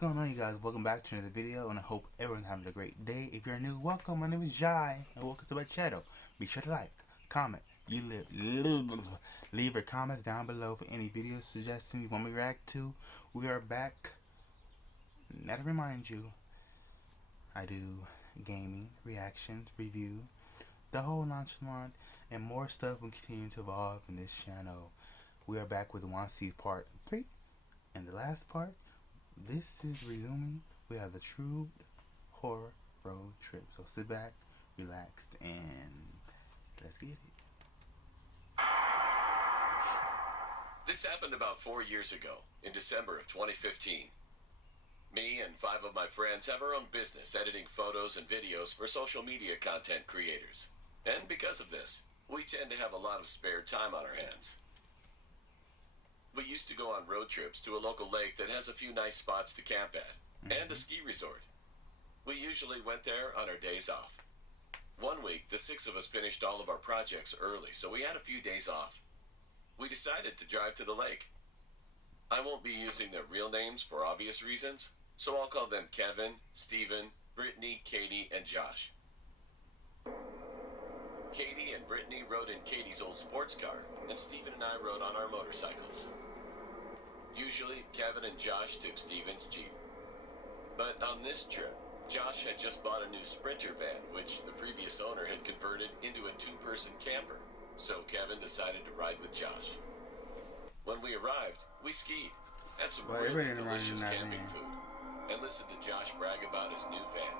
going on, you guys? Welcome back to another video, and I hope everyone's having a great day. If you're new, welcome. My name is Jai, and welcome to my channel. Be sure to like, comment, leave your comments down below for any video suggestions you want me to react to. We are back. Now to remind you, I do gaming, reactions, review, the whole nonchalant, and more stuff will continue to evolve in this channel. We are back with WANSEE Part 3, and the last part. This is resuming. We have a true horror road trip. So sit back, relax, and let's get it. This happened about 4 years ago, in December of 2015. Me and 5 of my friends have our own business editing photos and videos for social media content creators. And because of this, we tend to have a lot of spare time on our hands. We used to go on road trips to a local lake that has a few nice spots to camp at, and a ski resort. We usually went there on our days off. One week, the 6 of us finished all of our projects early, so we had a few days off. We decided to drive to the lake. I won't be using their real names for obvious reasons, so I'll call them Kevin, Steven, Brittany, Katie, and Josh. Katie and Brittany rode in Katie's old sports car, and Steven and I rode on our motorcycles. Usually, Kevin and Josh took Steven's Jeep. But on this trip, Josh had just bought a new Sprinter van, which the previous owner had converted into a 2-person camper, so Kevin decided to ride with Josh. When we arrived, we skied, had some really delicious camping food, and listened to Josh brag about his new van.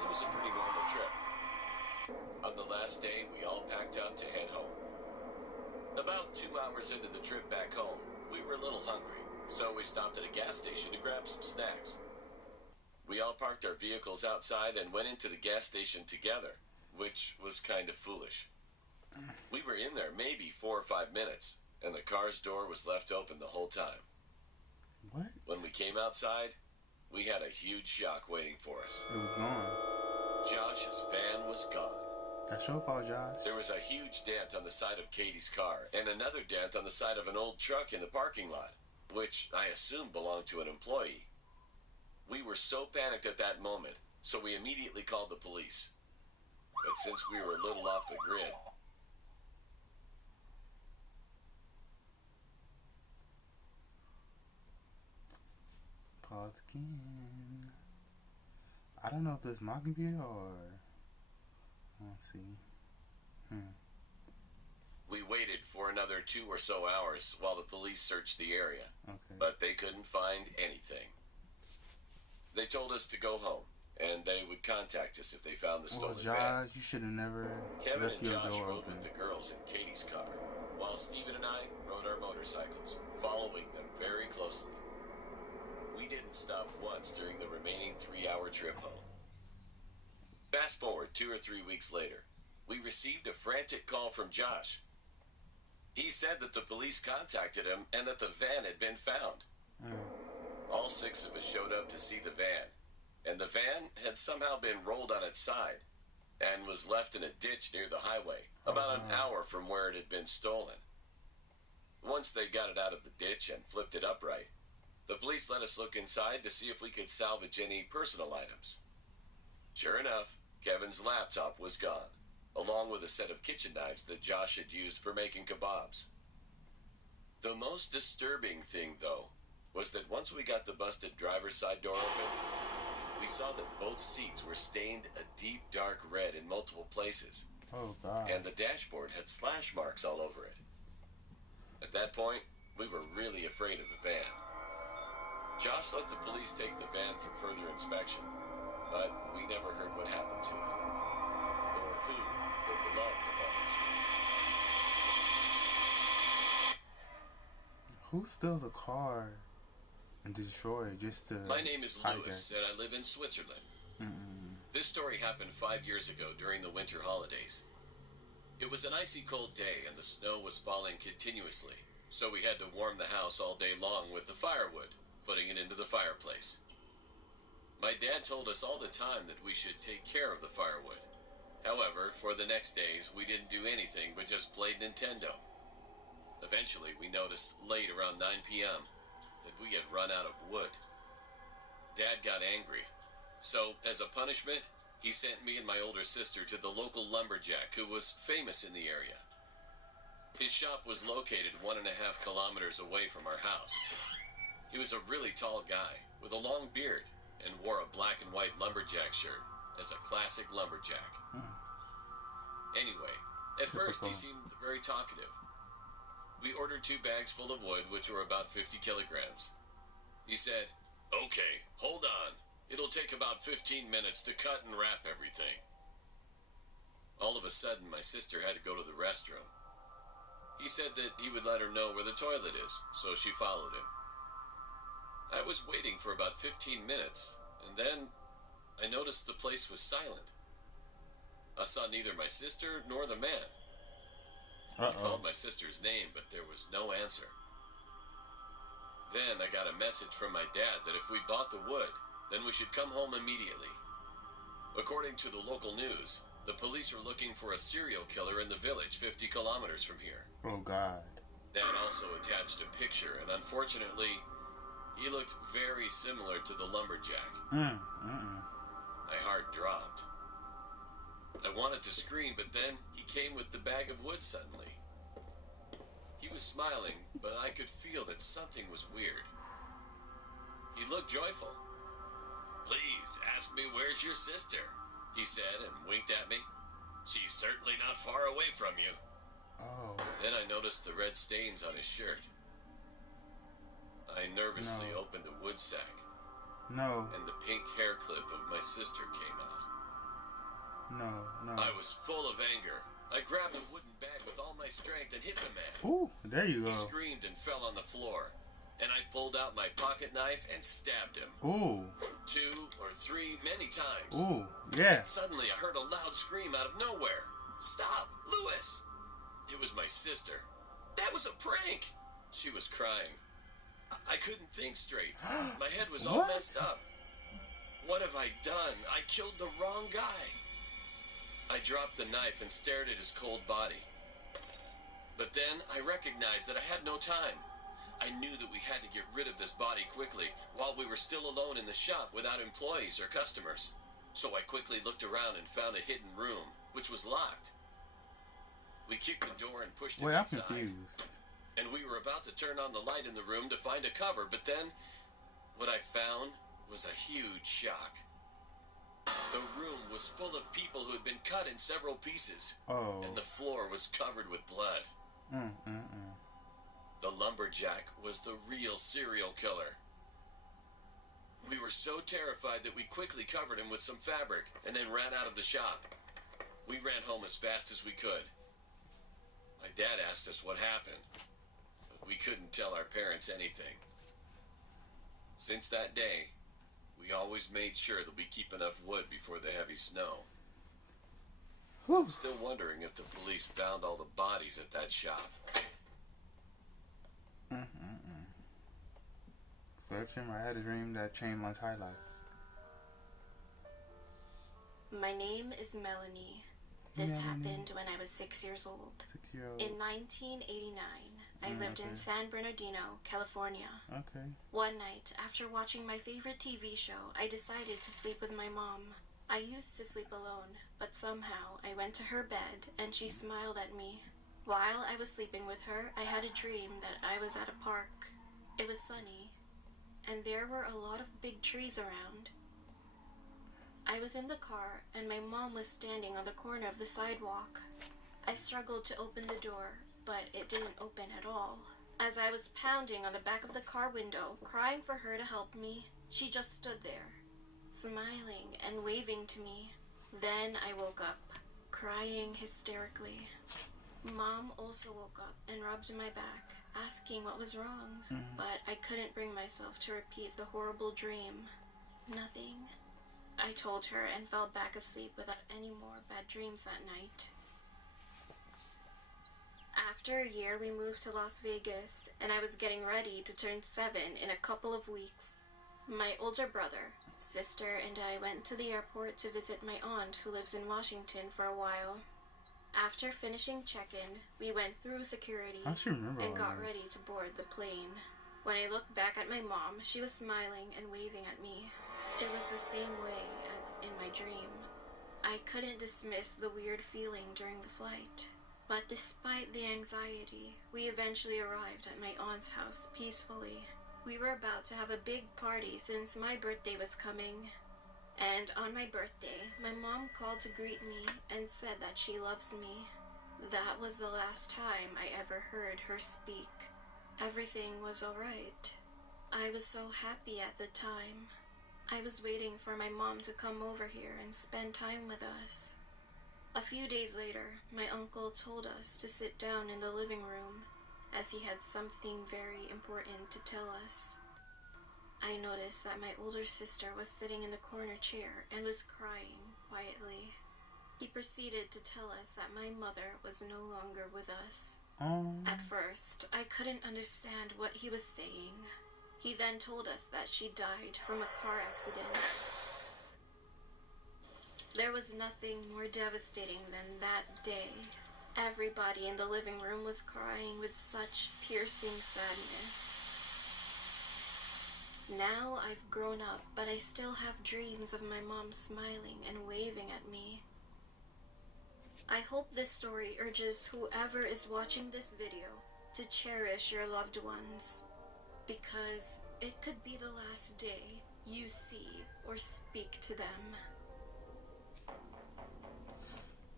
It was a pretty normal trip. On the last day, we all packed up to head home. About 2 hours into the trip back home, we were a little hungry, so we stopped at a gas station to grab some snacks. We all parked our vehicles outside and went into the gas station together, which was kind of foolish. We were in there maybe 4 or 5 minutes, and the car's door was left open the whole time. What? When we came outside, we had a huge shock waiting for us. It was gone. Josh's van was gone. That's your fault, Josh. There was a huge dent on the side of Katie's car, and another dent on the side of an old truck in the parking lot, which I assume belonged to an employee. We were so panicked at that moment, so we immediately called the police. But since we were a little off the grid, Pause again. I don't know if this is my computer or... Let's see. We waited for another 2 or so hours while the police searched the area, but they couldn't find anything. They told us to go home, and they would contact us if they found the stolen van. Josh, you should have never Kevin left and your Josh door rode open. with the girls in Katie's car, while Steven and I rode our motorcycles, following them very closely. We didn't stop once during the remaining 3-hour trip home. Fast forward 2 or 3 weeks later, we received a frantic call from Josh. He said that the police contacted him and that the van had been found. All 6 of us showed up to see the van, and the van had somehow been rolled on its side and was left in a ditch near the highway, about an hour from where it had been stolen. Once they got it out of the ditch and flipped it upright, the police let us look inside to see if we could salvage any personal items. Sure enough, Kevin's laptop was gone, along with a set of kitchen knives that Josh had used for making kebabs. The most disturbing thing, though, was that once we got the busted driver's side door open, we saw that both seats were stained a deep dark red in multiple places. Oh, God. And the dashboard had slash marks all over it. At that point, we were really afraid of the van. Josh let the police take the van for further inspection, but we never heard what happened to it, or who the beloved belonged to. Who steals a car and destroy it just to... My name is Louis, and I live in Switzerland. This story happened 5 years ago during the winter holidays. It was an icy cold day, and the snow was falling continuously, so we had to warm the house all day long with the firewood, putting it into the fireplace. My dad told us all the time that we should take care of the firewood. However, for the next days, we didn't do anything but just played Nintendo. Eventually, we noticed late around 9 p.m. that we had run out of wood. Dad got angry. So, as a punishment, he sent me and my older sister to the local lumberjack who was famous in the area. His shop was located 1.5 kilometers away from our house. He was a really tall guy with a long beard and wore a black and white lumberjack shirt as a classic lumberjack. Anyway, at first he seemed very talkative. We ordered 2 bags full of wood, which were about 50 kilograms. He said, "Okay, hold on. It'll take about 15 minutes to cut and wrap everything." All of a sudden, my sister had to go to the restroom. He said that he would let her know where the toilet is, so she followed him. I was waiting for about 15 minutes, and then I noticed the place was silent. I saw neither my sister nor the man. I called my sister's name, but there was no answer. Then I got a message from my dad that if we bought the wood, then we should come home immediately. According to the local news, the police were looking for a serial killer in the village 50 kilometers from here. Oh, God. Dad also attached a picture, and unfortunately, he looked very similar to the lumberjack. My heart dropped. I wanted to scream, but then he came with the bag of wood suddenly. He was smiling, but I could feel that something was weird. He looked joyful. "Please, ask me where's your sister," he said and winked at me. "She's certainly not far away from you." Oh. Then I noticed the red stains on his shirt. I nervously opened a wood sack. And the pink hair clip of my sister came out. I was full of anger. I grabbed a wooden bag with all my strength and hit the man. Ooh, there you go. He screamed and fell on the floor. And I pulled out my pocket knife and stabbed him. Ooh. 2 or 3, many times. Ooh, yeah. Suddenly I heard a loud scream out of nowhere. "Stop, Louis!" It was my sister. "That was a prank!" She was crying. I couldn't think straight. My head was all messed up. What have I done? I killed the wrong guy. I dropped the knife and stared at his cold body. But then I recognized that I had no time. I knew that we had to get rid of this body quickly while we were still alone in the shop without employees or customers. So I quickly looked around and found a hidden room, which was locked. We kicked the door and pushed it inside. I'm confused. And we were about to turn on the light in the room to find a cover, but then what I found was a huge shock. The room was full of people who had been cut in several pieces. And the floor was covered with blood. The lumberjack was the real serial killer. We were so terrified that we quickly covered him with some fabric and then ran out of the shop. We ran home as fast as we could. My dad asked us what happened, but we couldn't tell our parents anything. Since that day, we always made sure that we keep enough wood before the heavy snow. I'm still wondering if the police found all the bodies at that shop. Searching, I had a dream that changed my entire life. My name is Melanie. This happened when I was 6 years old. 6-year-old. In 1989, I lived in San Bernardino, California. One night, after watching my favorite TV show, I decided to sleep with my mom. I used to sleep alone, but somehow I went to her bed and she smiled at me. While I was sleeping with her, I had a dream that I was at a park. It was sunny, and there were a lot of big trees around. I was in the car, and my mom was standing on the corner of the sidewalk. I struggled to open the door, but it didn't open at all. As I was pounding on the back of the car window, crying for her to help me, she just stood there, smiling and waving to me. Then I woke up, crying hysterically. Mom also woke up and rubbed my back, asking what was wrong, but I couldn't bring myself to repeat the horrible dream. Nothing. I told her and fell back asleep without any more bad dreams that night. After a year, we moved to Las Vegas, and I was getting ready to turn 7 in a couple of weeks. My older brother, sister, and I went to the airport to visit my aunt who lives in Washington for a while. After finishing check-in, we went through security and got ready to board the plane. When I looked back at my mom, she was smiling and waving at me. It was the same way as in my dream. I couldn't dismiss the weird feeling during the flight. But despite the anxiety, we eventually arrived at my aunt's house peacefully. We were about to have a big party since my birthday was coming. And on my birthday, my mom called to greet me and said that she loves me. That was the last time I ever heard her speak. Everything was alright. I was so happy at the time. I was waiting for my mom to come over here and spend time with us. A few days later, my uncle told us to sit down in the living room as he had something very important to tell us. I noticed that my older sister was sitting in the corner chair and was crying quietly. He proceeded to tell us that my mother was no longer with us. At first, I couldn't understand what he was saying. He then told us that she died from a car accident. There was nothing more devastating than that day. Everybody in the living room was crying with such piercing sadness. Now I've grown up, but I still have dreams of my mom smiling and waving at me. I hope this story urges whoever is watching this video to cherish your loved ones, because it could be the last day you see or speak to them.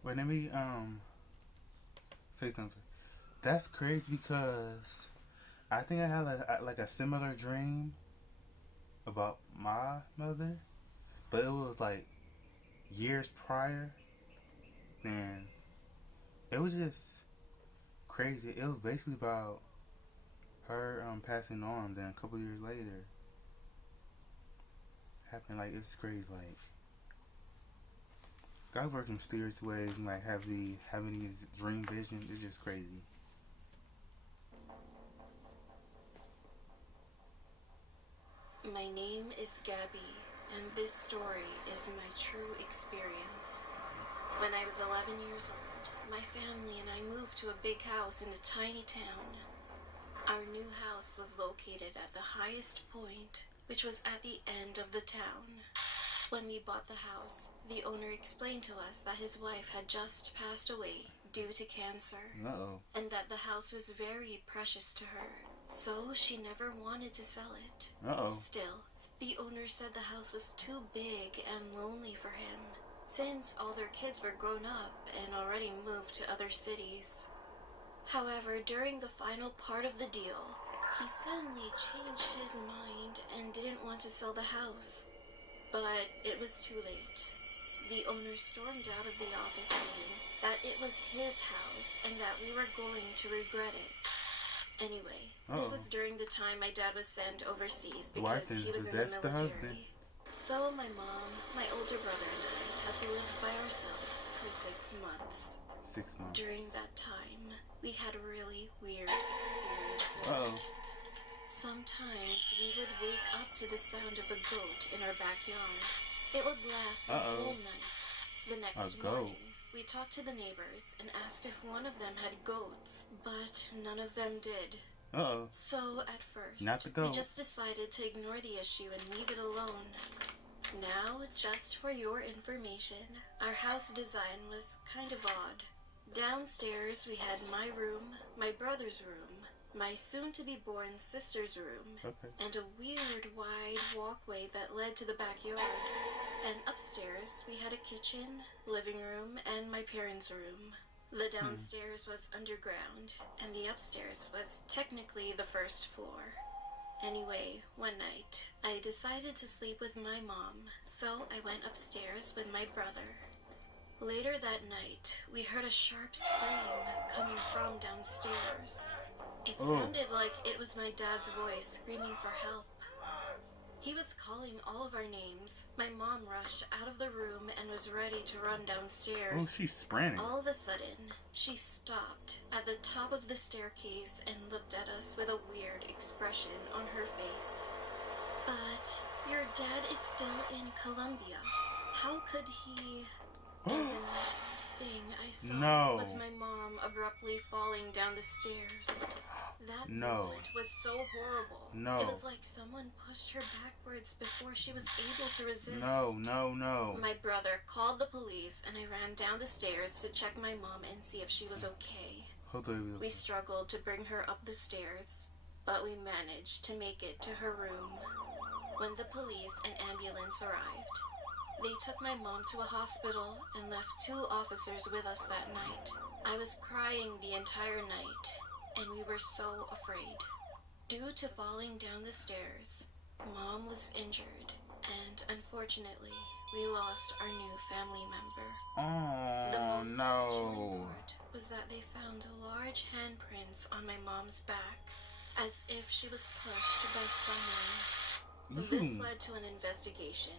Wait, let me say something. That's crazy because I think I had like a similar dream about my mother, but it was like years prior. And it was just crazy. It was basically about her passing on. Then a couple years later, happened. Like, it's crazy. Like, God works in mysterious ways, and like having these dream visions. It's just crazy. My name is Gabby, and this story is my true experience. When I was 11 years old, my family and I moved to a big house in a tiny town. Our new house was located at the highest point, which was at the end of the town. When we bought the house, the owner explained to us that his wife had just passed away due to cancer. And that the house was very precious to her, so she never wanted to sell it. Still, the owner said the house was too big and lonely for him, since all their kids were grown up and already moved to other cities. However, during the final part of the deal, he suddenly changed his mind and didn't want to sell the house. But it was too late. The owner stormed out of the office saying that it was his house and that we were going to regret it. Anyway, this was during the time my dad was sent overseas because he was in the military. So my mom, my older brother, and I had to live by ourselves for 6 months. 6 months. During that time, we had really weird experiences. Sometimes we would wake up to the sound of a goat in our backyard. It would last the whole night. The next morning, we talked to the neighbors and asked if one of them had goats, but none of them did. So at first, we just decided to ignore the issue and leave it alone. Now, just for your information, our house design was kind of odd. Downstairs, we had my room, my brother's room, my soon-to-be-born sister's room, and a weird wide walkway that led to the backyard. And upstairs, we had a kitchen, living room, and my parents' room. The downstairs was underground, and the upstairs was technically the first floor. Anyway, one night, I decided to sleep with my mom, so I went upstairs with my brother. Later that night, we heard a sharp scream coming from downstairs. It sounded like it was my dad's voice screaming for help. He was calling all of our names. My mom rushed out of the room and was ready to run downstairs. She's sprinting. All of a sudden, she stopped at the top of the staircase and looked at us with a weird expression on her face. But your dad is still in Colombia. How could he... And the next thing I saw was my mom abruptly falling down the stairs. That No. moment was so horrible. No. It was like someone pushed her backwards before she was able to resist. No, no, no. My brother called the police and I ran down the stairs to check my mom and see if she was okay. We struggled to bring her up the stairs, but we managed to make it to her room. When the police and ambulance arrived, they took my mom to a hospital and left 2 officers with us that night. I was crying the entire night, and we were so afraid. Due to falling down the stairs, Mom was injured, and unfortunately, we lost our new family member. Oh, the most no. touching part was that they found large handprints on my mom's back, as if she was pushed by someone. This led to an investigation,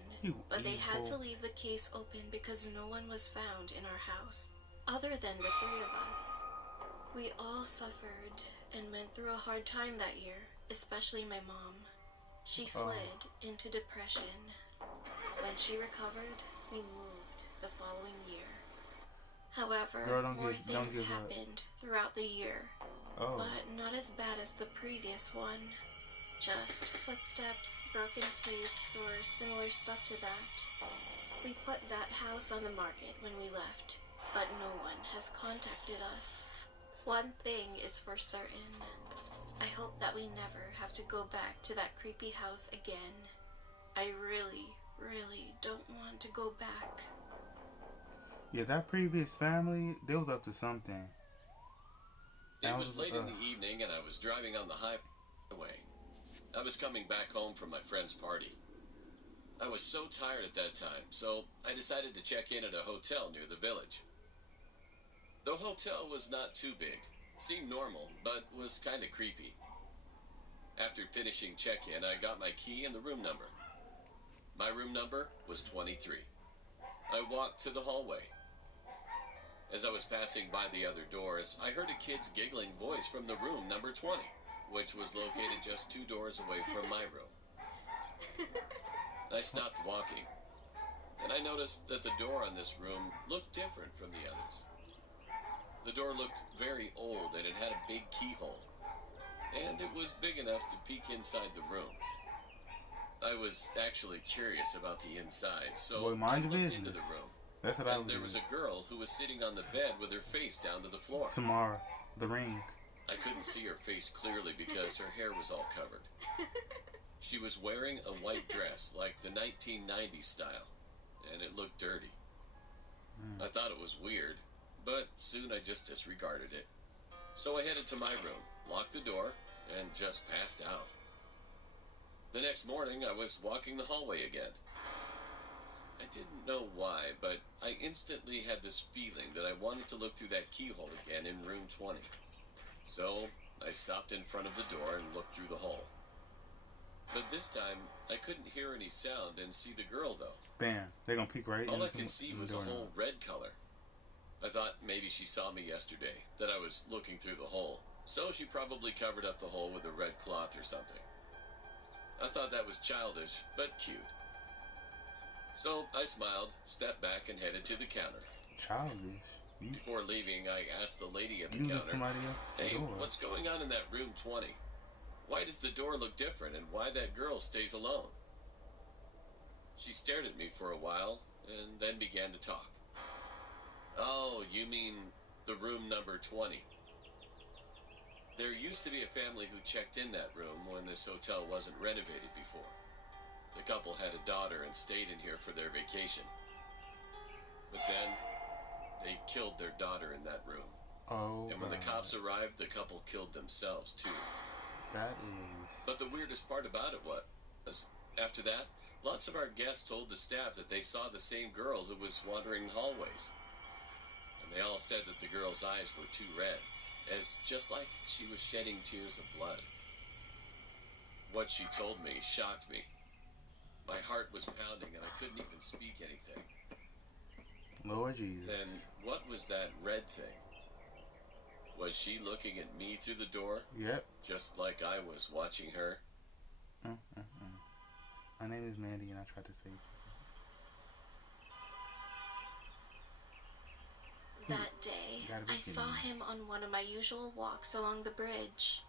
but they had to leave the case open because no one was found in our house, other than the 3 of us. We all suffered and went through a hard time that year, especially my mom. She slid into depression. When she recovered, we moved the following year. However, more things happened throughout the year, but not as bad as the previous one. Just footsteps, broken plates, or similar stuff to that. We put that house on the market when we left, but no one has contacted us. One thing is for certain. I hope that we never have to go back to that creepy house again. I really, really don't want to go back. Yeah, that previous family, they was up to something. It was late in the evening and I was driving on the highway. I was coming back home from my friend's party. I was so tired at that time, so I decided to check in at a hotel near the village. The hotel was not too big, seemed normal, but was kind of creepy. After finishing check-in, I got my key and the room number. My room number was 23. I walked to the hallway. As I was passing by the other doors, I heard a kid's giggling voice from the room number 20, which was located just 2 doors away from my room. I stopped walking, and I noticed that the door on this room looked different from the others. The door looked very old and it had a big keyhole, and it was big enough to peek inside the room. I was actually curious about the inside, so I looked into the room. And there was a girl who was sitting on the bed with her face down to the floor. Samara, the ring. I couldn't see her face clearly because her hair was all covered. She was wearing a white dress like the 1990s style, and it looked dirty. I thought it was weird, but soon I just disregarded it. So I headed to my room, locked the door, and just passed out. The next morning, I was walking the hallway again. I didn't know why, but I instantly had this feeling that I wanted to look through that keyhole again in room 20. So I stopped in front of the door and looked through the hole. But this time, I couldn't hear any sound and see the girl, though. Bam. They're gonna peek right in. All I could see was a whole red color. I thought maybe she saw me yesterday, that I was looking through the hole. So she probably covered up the hole with a red cloth or something. I thought that was childish, but cute. So I smiled, stepped back, and headed to the counter. Childish? Before leaving, I asked the lady at the counter, "Hey, what's going on in that room 20? Why does the door look different, and why that girl stays alone?" She stared at me for a while, and then began to talk. "Oh, you mean the room number 20. There used to be a family who checked in that room when this hotel wasn't renovated before. The couple had a daughter and stayed in here for their vacation. But then, they killed their daughter in that room. Oh, and when the cops arrived, the couple killed themselves too. That is... But the weirdest part about it was, after that, lots of our guests told the staff that they saw the same girl who was wandering hallways. And they all said that the girl's eyes were too red, as just like she was shedding tears of blood. What she told me shocked me. My heart was pounding and I couldn't even speak anything. Lord Jesus. Then what was that red thing? Was she looking at me through the door? Yep. Just like I was watching her? My name is Mandy and I tried to save you. That day, I saw him on one of my usual walks along the bridge.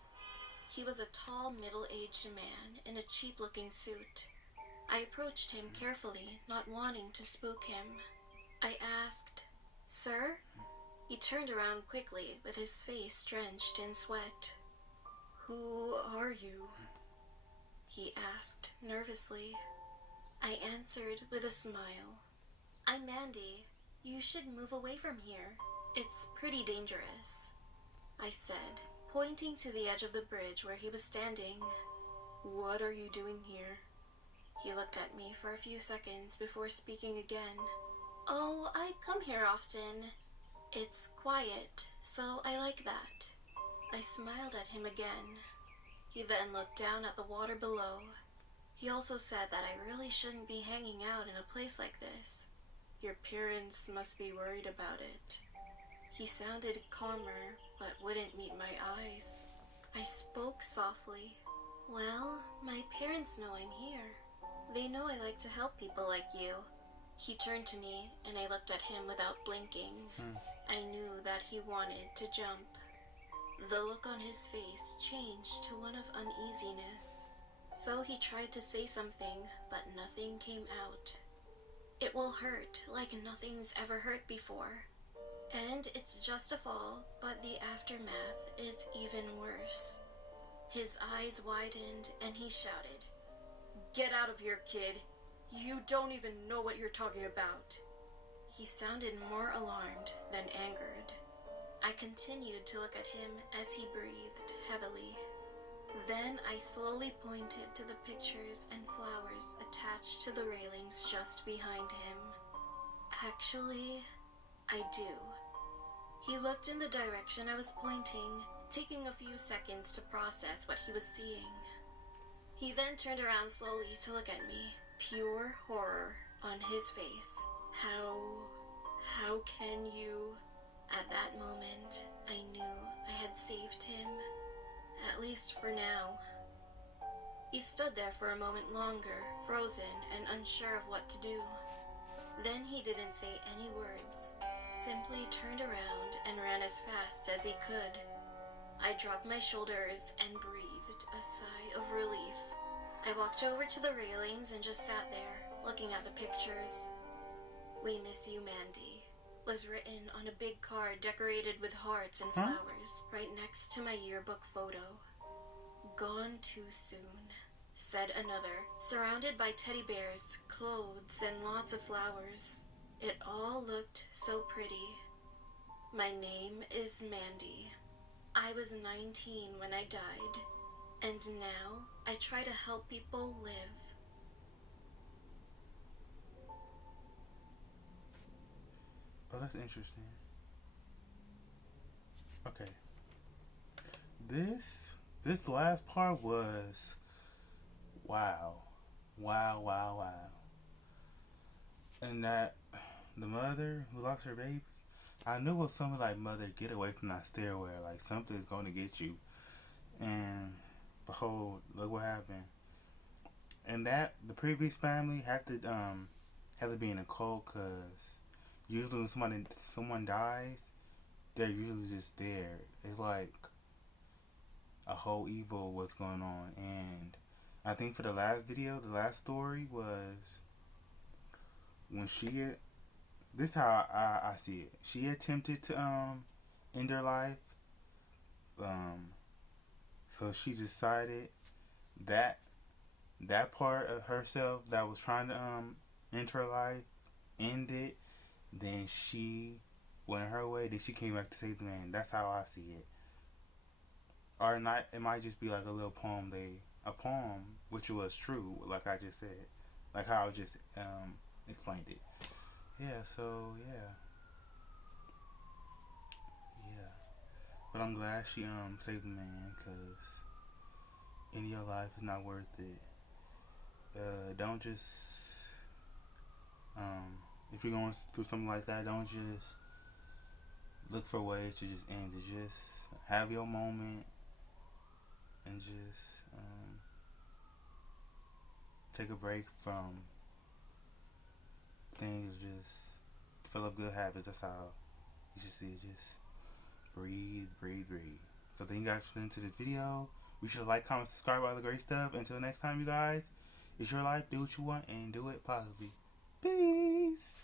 He was a tall, middle-aged man in a cheap-looking suit. I approached him carefully, not wanting to spook him. I asked, "Sir?" He turned around quickly, with his face drenched in sweat. "Who are you?" he asked nervously. I answered with a smile. "I'm Mandy. You should move away from here. It's pretty dangerous," I said, pointing to the edge of the bridge where he was standing. "What are you doing here?" He looked at me for a few seconds before speaking again. "Oh, I come here often. It's quiet, so I like that." I smiled at him again. He then looked down at the water below. He also said that I really shouldn't be hanging out in a place like this. "Your parents must be worried about it." He sounded calmer, but wouldn't meet my eyes. I spoke softly. "Well, my parents know I'm here. They know I like to help people like you." He turned to me, and I looked at him without blinking. I knew that he wanted to jump. The look on his face changed to one of uneasiness. So he tried to say something, but nothing came out. "It will hurt like nothing's ever hurt before. And it's just a fall, but the aftermath is even worse." His eyes widened and he shouted, "Get out of here, kid. You don't even know what you're talking about." He sounded more alarmed than angered. I continued to look at him as he breathed heavily. Then I slowly pointed to the pictures and flowers attached to the railings just behind him. "Actually, I do." He looked in the direction I was pointing, taking a few seconds to process what he was seeing. He then turned around slowly to look at me, pure horror on his face. How can you?" At that moment, I knew I had saved him, at least for now. He stood there for a moment longer, frozen and unsure of what to do. Then he didn't say any words, simply turned around and ran as fast as he could. I dropped my shoulders and breathed a sigh of relief. I walked over to the railings and just sat there, looking at the pictures. "We miss you, Mandy," was written on a big card decorated with hearts and flowers, right next to my yearbook photo. "Gone too soon," said another, surrounded by teddy bears, clothes, and lots of flowers. It all looked so pretty. "My name is Mandy. I was 19 when I died, and now I try to help people live." Oh, that's interesting. Okay. This last part was wow. Wow. And that the mother who lost her baby, I knew it was something like, "Mother, get away from that stairwell. Like, something's going to get you." And behold, look what happened. And that the previous family had to be in a cult, because usually when someone dies, they're usually just there. It's like a whole evil was going on. And I think for the last video, the last story was when this is how I see it. She attempted to end her life. So she decided that that part of herself that was trying to end her life ended. Then she went her way. Then she came back to save the man. That's how I see it. Or not. It might just be like a little poem. A poem, which was true, like I just said, like how I just explained it. Yeah. So yeah. But I'm glad she saved the man, because any of your life is not worth it. Don't just if you're going through something like that, don't just look for ways to just end it. Just have your moment and just take a break from things. Just develop good habits. That's how you should see it. Just breathe. So thank you guys for listening to this video. We should like, comment, subscribe, all the great stuff. Until next time, you guys, it's your life. Do what you want and do it positively. Peace.